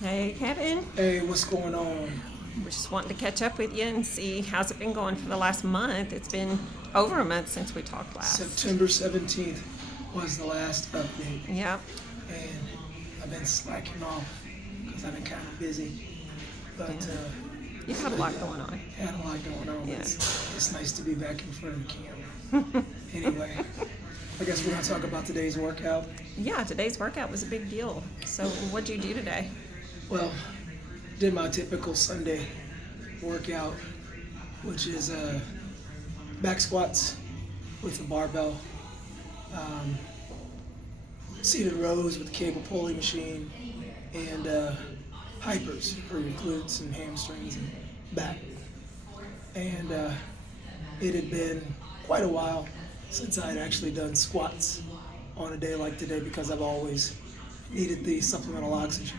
Hey, Kevin. Hey, what's going on? We're just wanting to catch up with you and see how's it been going for the last month. It's been over a month since we talked last. September 17th was the last update, Yep. and I've been slacking off because I've been kind of busy. But You've had a lot going on. had a lot going on. Yeah. It's nice to be back in front of the camera. Anyway, I guess we're going to talk about today's workout. Yeah, today's workout was a big deal. So, what'd you do today? Well, did my typical Sunday workout, which is back squats with a barbell, seated rows with the cable pulley machine, and hypers for your glutes and hamstrings and back. And it had been quite a while since I had actually done squats on a day like today because I've always needed the supplemental oxygen.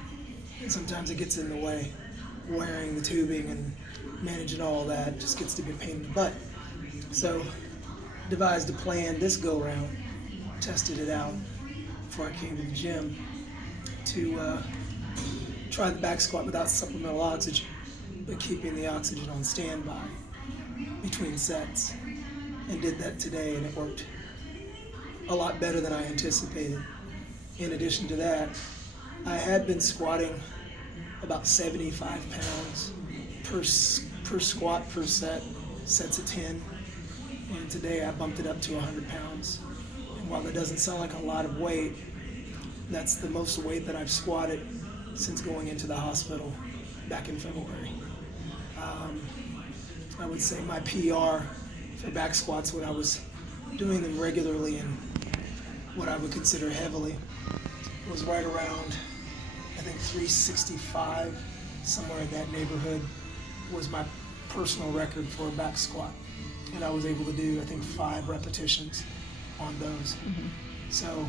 And sometimes it gets in the way. Wearing the tubing and managing all that just gets to be a pain in the butt. So devised a plan this go round, tested it out before I came to the gym to try the back squat without supplemental oxygen, but keeping the oxygen on standby between sets. And did that today, and it worked a lot better than I anticipated. In addition to that, I had been squatting about 75 pounds per squat per set, sets of 10. And today I bumped it up to 100 pounds. And while that doesn't sound like a lot of weight, that's the most weight that I've squatted since going into the hospital back in February. I would say my PR for back squats when I was doing them regularly and what I would consider heavily was right around, I think 365, somewhere in that neighborhood was my personal record for a back squat. And I was able to do, I think, 5 repetitions on those. So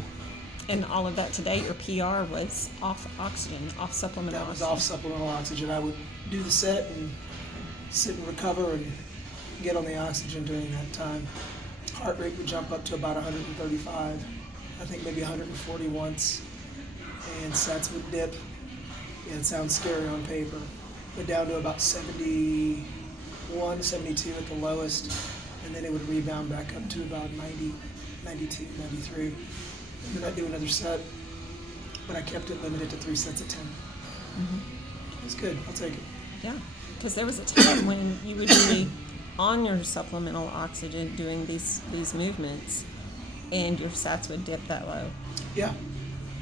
And all of that today, your PR was off oxygen, off supplemental that was oxygen. off supplemental oxygen. I would do the set and sit and recover and get on the oxygen during that time. Heart rate would jump up to about 135, I think maybe 140 once, and sets would dip. Yeah, it sounds scary on paper, but down to about 71, 72 at the lowest, and then it would rebound back up to about 90, 92, 93. And then I'd do another set, but I kept it limited to 3 sets of 10. It was good. I'll take it. Yeah, because there was a time when you would be on your supplemental oxygen doing these movements, and your sats would dip that low Yeah,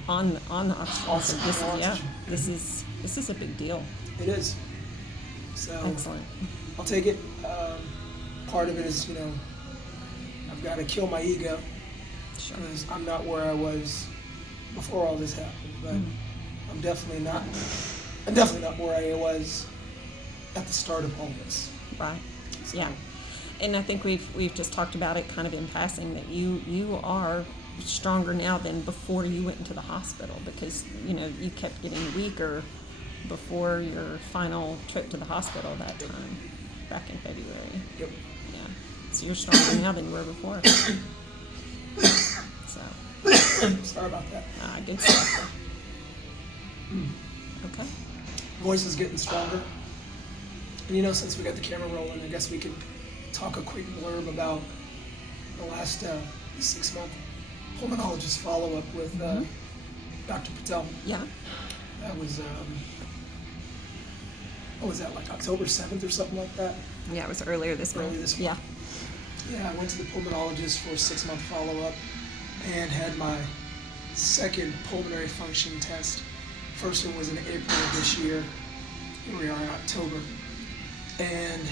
on the oxygen. On So supplemental oxygen. this is a big deal. it is. So Excellent. I'll take it. Part of it is, I've got to kill my ego Sure. because I'm not where I was before all this happened. But I'm definitely not. I'm definitely not where I was at the start of all this. Right. So, Yeah. And I think we've just talked about it kind of in passing that you are stronger now than before you went into the hospital because you kept getting weaker before your final trip to the hospital that time back in February. Yep. Yeah. So you're stronger now than you were before. So Sorry about that. good stuff. Okay. Voice is getting stronger. And since we got the camera rolling, I guess we could talk a quick blurb about the last 6-month pulmonologist follow-up with Dr. Patel. Yeah. That was, what was that, like October 7th or something like that? Yeah, it was earlier this month. Early this Yeah. month. Yeah, I went to the pulmonologist for a 6-month follow-up and had my second pulmonary function test. First one was in April of this year. Here we are in October. And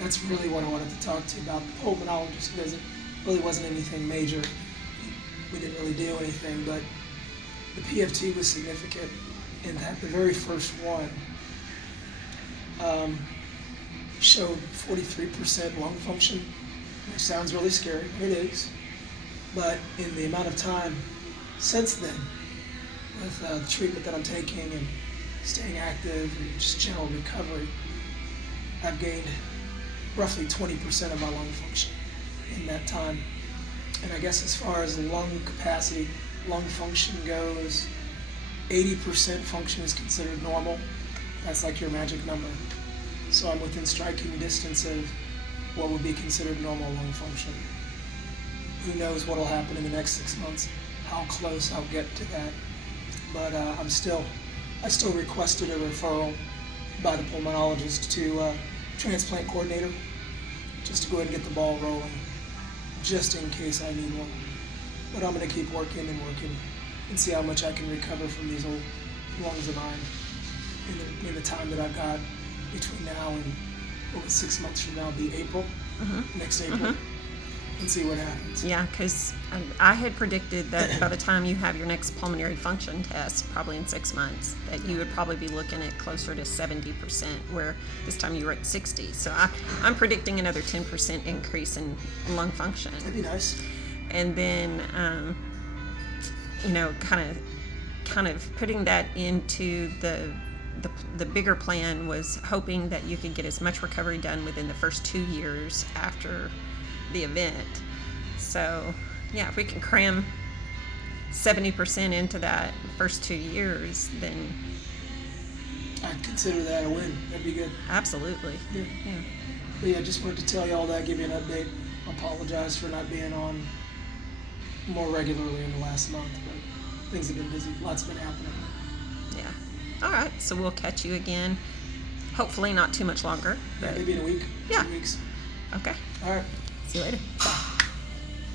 that's really what I wanted to talk to you about, the pulmonologist visit. Really wasn't anything major. We didn't really do anything, but the PFT was significant in that the very first one showed 43% lung function, which sounds really scary, and it is. But in the amount of time since then, with the treatment that I'm taking and staying active and just general recovery, I've gained roughly 20% of my lung function in that time. And I guess as far as lung capacity, lung function goes, 80% function is considered normal. That's like your magic number. So I'm within striking distance of what would be considered normal lung function. Who knows what will happen in the next 6 months, how close I'll get to that. But I still requested a referral by the pulmonologist to transplant coordinator, just to go ahead and get the ball rolling, just in case I need one. But I'm going to keep working and see how much I can recover from these old lungs of mine in the time that I've got between now and over 6 months from now will be April, next April, and see what happens. Yeah, because I had predicted that by the time you have your next pulmonary function test, probably in 6 months, that you would probably be looking at closer to 70%, where this time you were at 60. So I'm predicting another 10% increase in lung function. That'd be nice. And then, kind of putting that into the bigger plan was hoping that you could get as much recovery done within the first 2 years after the event. So, yeah, if we can cram 70% into that first 2 years, then I'd consider that a win. That'd be good. absolutely. Yeah. Yeah. But yeah, just wanted to tell you all that, give you an update. Apologize for not being on more regularly in the last month, but things have been busy. Lots been happening. Yeah. All right. So we'll catch you again. Hopefully not too much longer. Yeah, But maybe in a week, Yeah. 2 weeks. okay. All right. See you later. Bye.